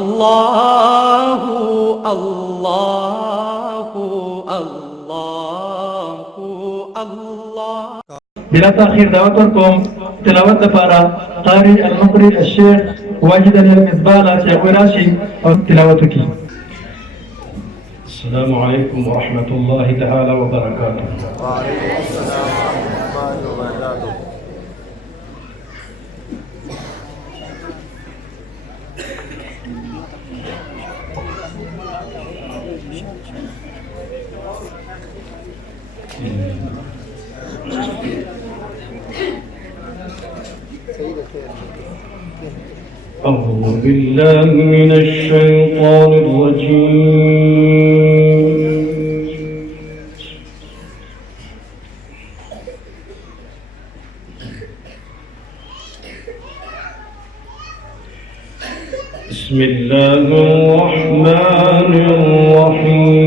الله الله الله الله. بلا تأخير دعوتكم تلاوة لپاره قارئ المقرئ الشيخ واجد المزبالة شيخ وراشي أو تلاوتك. السلام عليكم ورحمة الله تعالى وبركاته. وعليكم السلام ورحمة الله وبركاته. أعوذ بالله من الشيطان الرجيم. بسم الله الرحمن الرحيم.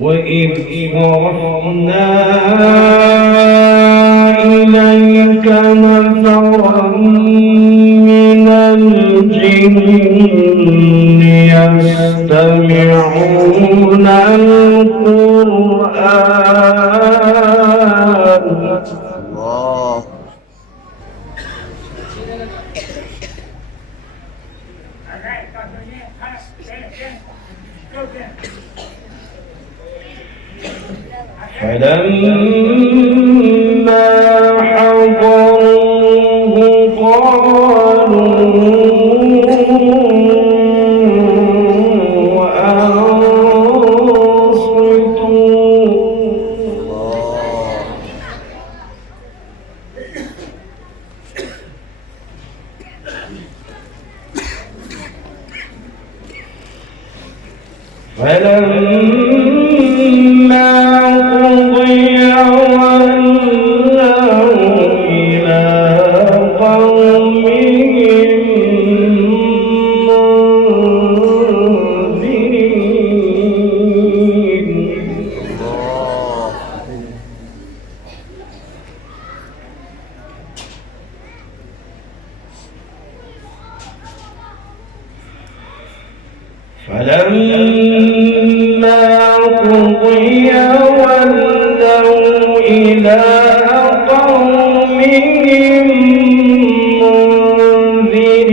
وإذ صرفنا إليك نفرا من الجن يستمعون القرآن. الله. فلما حضروه قالوا فلما قضي ولوا إلى قومهم منذرين. فلما قضي ولوا إلى قومهم منذرين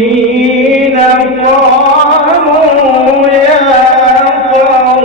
قالوا يا قومنا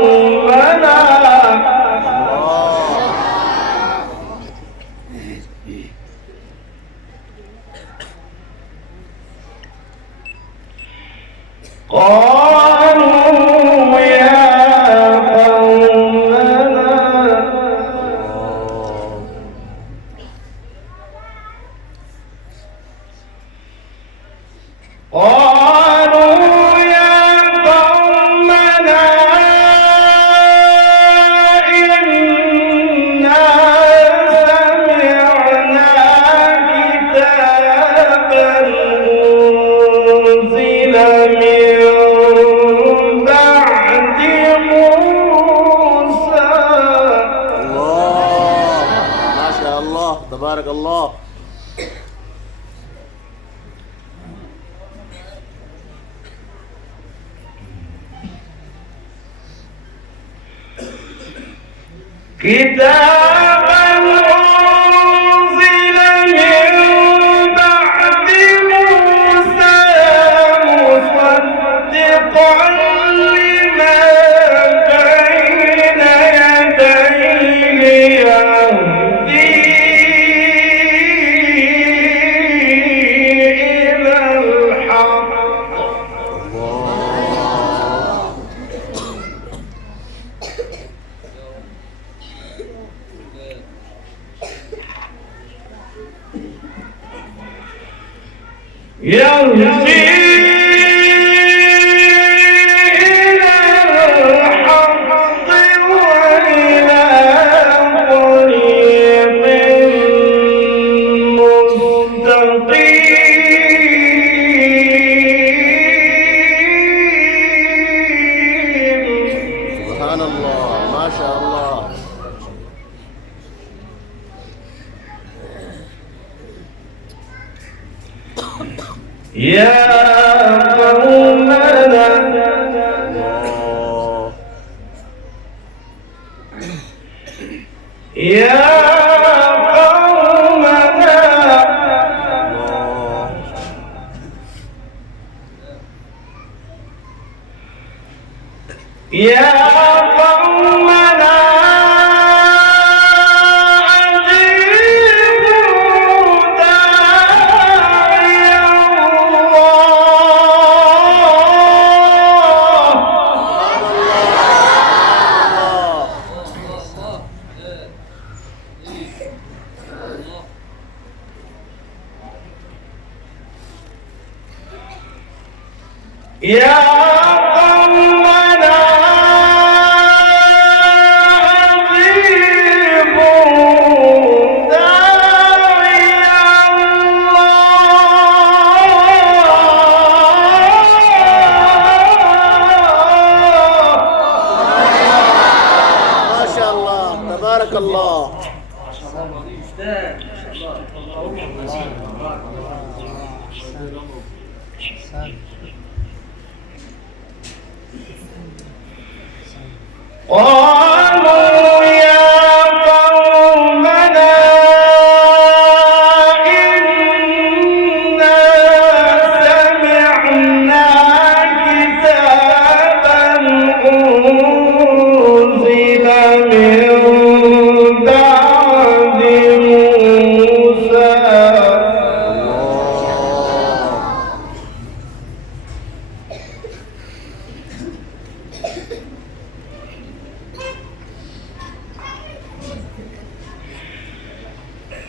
تبارك الله. كتابا أنزل من بعد موسى مصدقا لما بين يديه يهدي إلى الحق. يا قومنا يا قومنا يا قومنا أجيبوا داعي الله يا قومنا أجيبوا داعي ما شاء الله تبارك الله. قالوا يا قومنا إنا سمعنا كتابا أنزل من بعد موسى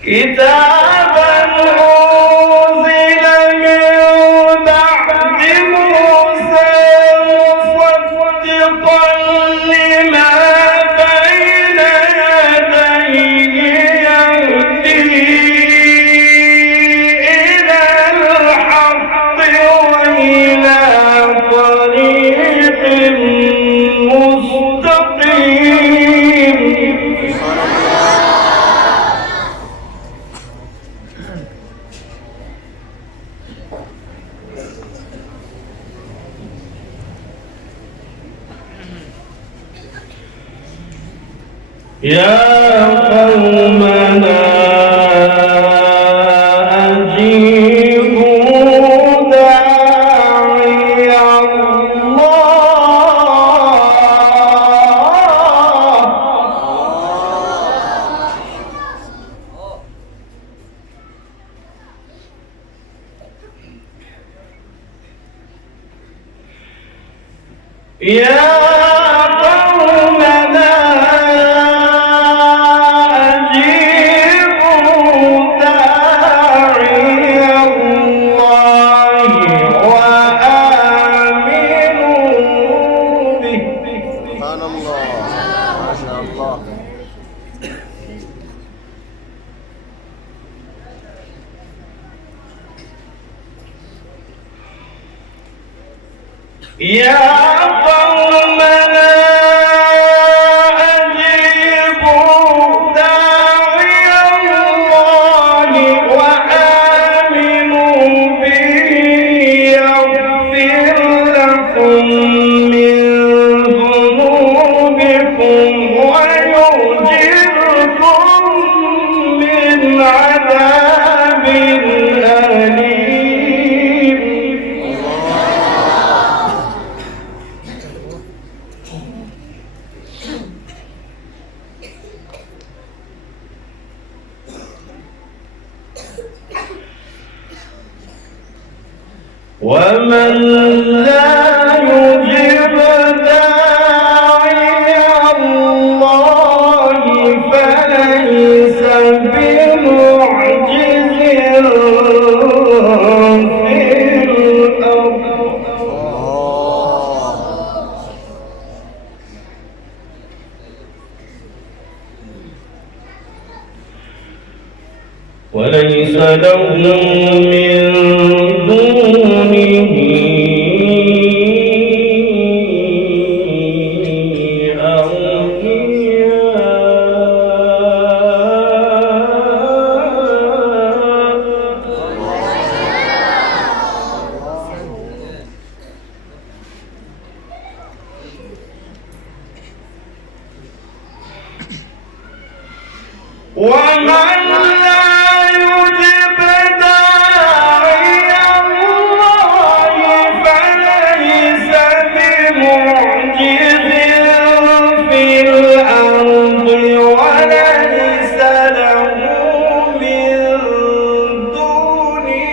كتابا أنزل من بعد موسى مصدقا لما بين يديه يهدي إلى الحق وإلى طريق مستقيم يا قومنا أجيبوا داعي الله يا قومنا أجيبوا داعي الله وآمنوا به سبحان الله ما شاء الله. يا قومنا أجيبوا داعي الله وآمنوا به يغفر لكم من ذنوبكم ويجركم من عذاب أليم ومن لا يجب داعي الله فليس بمعجز في الأرض وليس له من دونه أولياء ومن لا يجب داعي الله فليس بمعجز في الأرض وليس له من دونه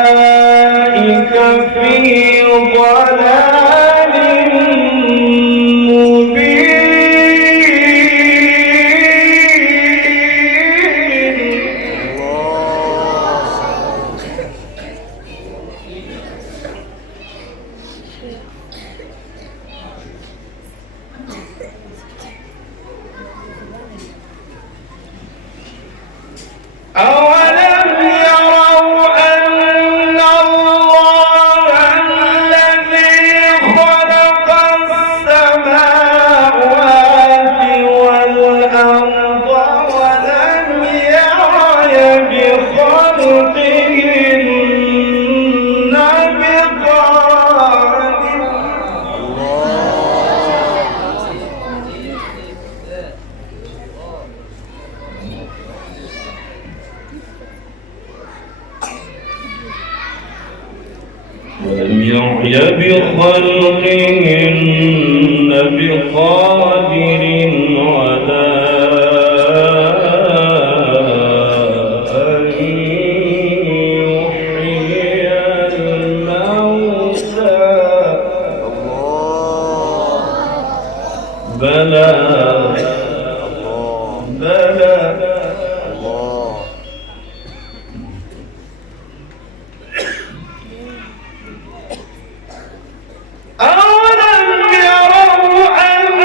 أولئك في ضلال أولم يروا أن الله الذي خلق السماوات والأرض ولم يعي بخلقهن بقادر ولم يعي بخلقهن بقادر ولا أن يحيي الموتى بلى بلى أولم يروا أن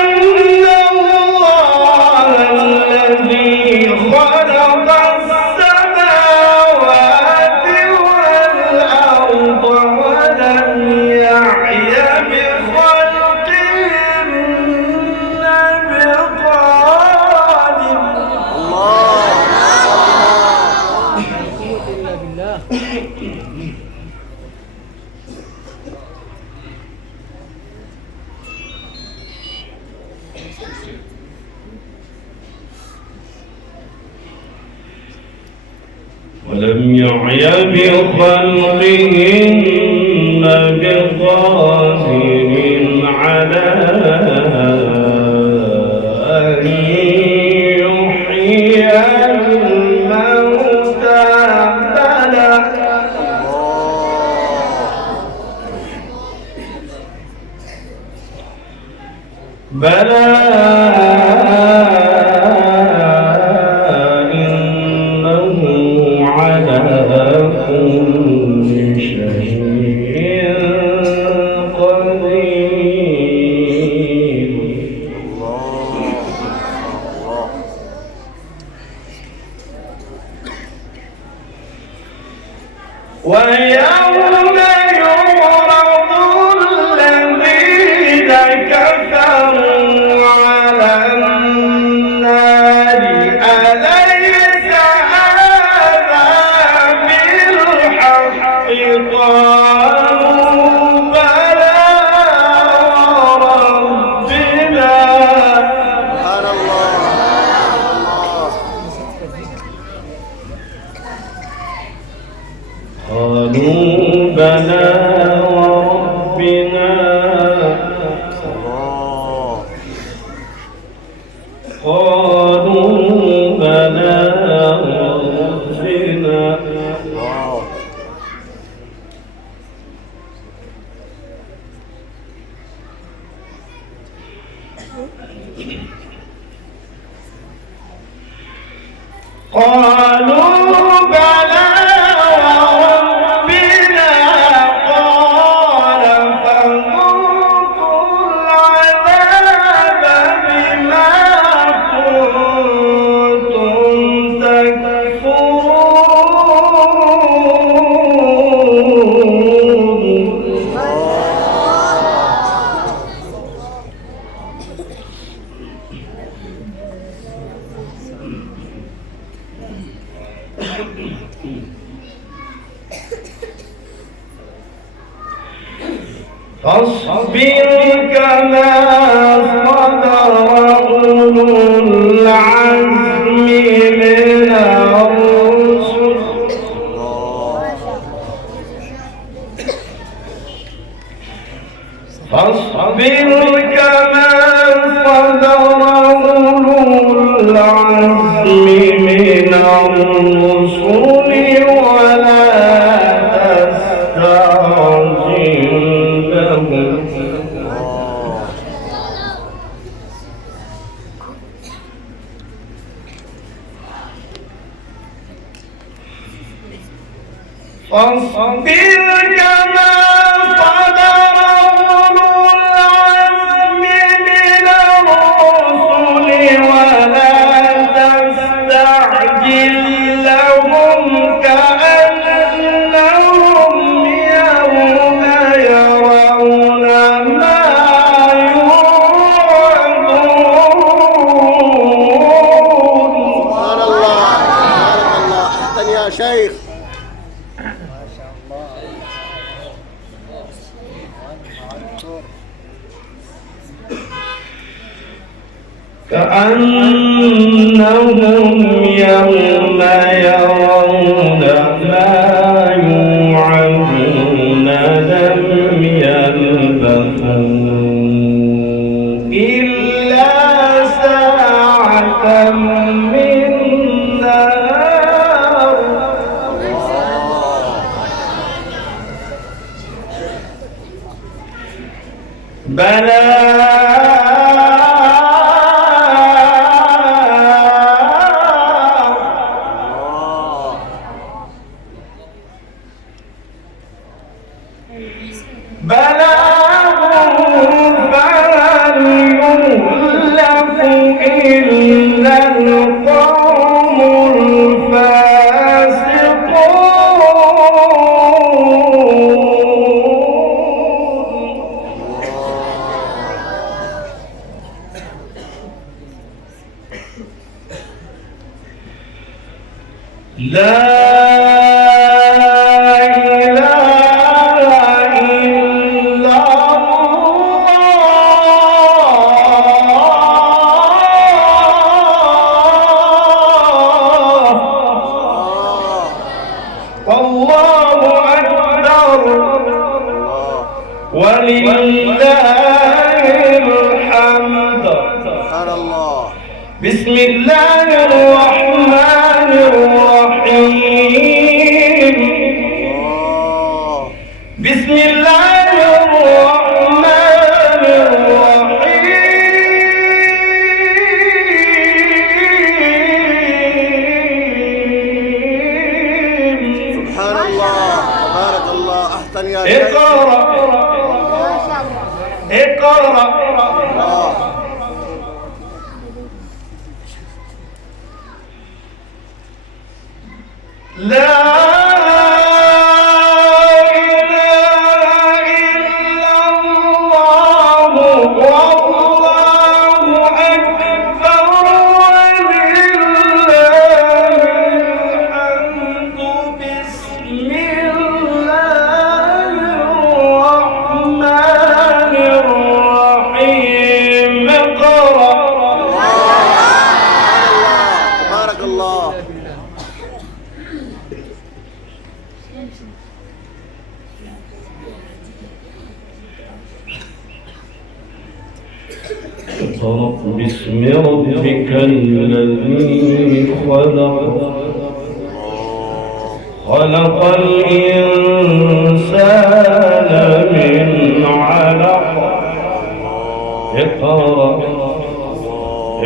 الله الذي خلق السماوات والأرض ولم يعي بخلقهن بقادر ولم يعي بخلقهن بقادر على أن يحيي الموتى بلى إنه على كل شيء قدير ويوم يعرض الذين كفروا على النار أليس هذا بالحق قالوا بلى وربنا سبحان الله. قالوا بلى وربنا قالوا بلى وربنا قالوا بلى وربنا قال فذوقوا العذاب بما كنتم تكفرون فاصبر كما صبر أولو العزم من الرسل فاصبر كما صبر أولو العزم من الرسل ولا تستعجل لهم فاصبر كما صبر أولو العزم من الرسل ولا تستعجل لهم كأنهم يوم يرون ما يوعدون. سبحان الله سبحان الله. أحسن يا شيخ. كأنهم يوم يرون ما يوعدون لم يلبثوا إلا ساعة من نار بلاغ فهل يهلك إلا القوم الفاسقون. لا والله أكبر ولله الحمد. سبحان الله. بسم الله الرحمن الرحيم. بسم الله الرحمن الرحيم. سبحان الله تبارك الله. أحسن يا شيخ. اقرأ اقرأ لا إله إلا الله والله أكبر ولله الحمد. بسم الله الرحمن الرحيم. اقرأ. تبارك الله. اقرأ باسم ربك الذي خلق خلق الإنسان من علق. اقرأ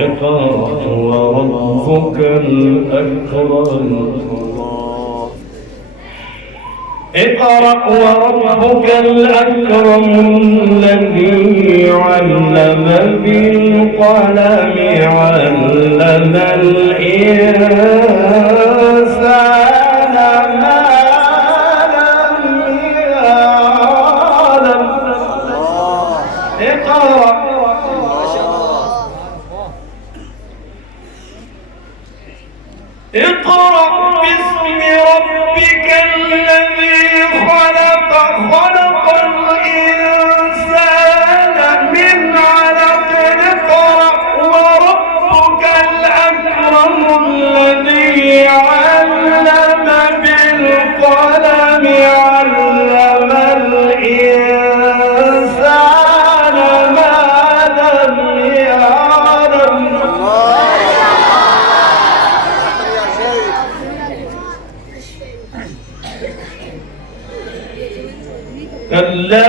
اقرأ وربك الأكرم. اقرأ وربك الأكرم الذي علم بالقلم علم الإنسان ما لم يعلم. اقرأ اقرأ باسم كلا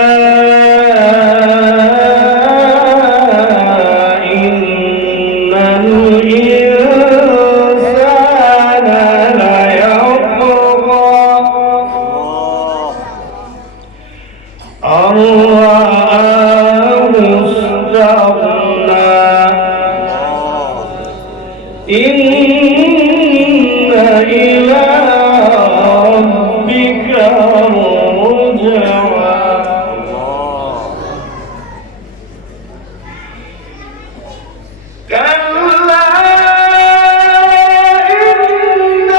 إن الإنسان ليطغى أن رآه استغنى إن إلى ربك الرجعى كلا إن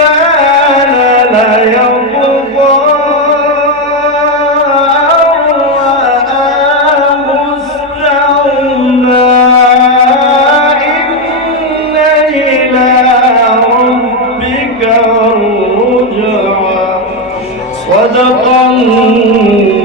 الإنسان ليطغى أن رآه استغنى إن إلى ربك الرجعى صدق الله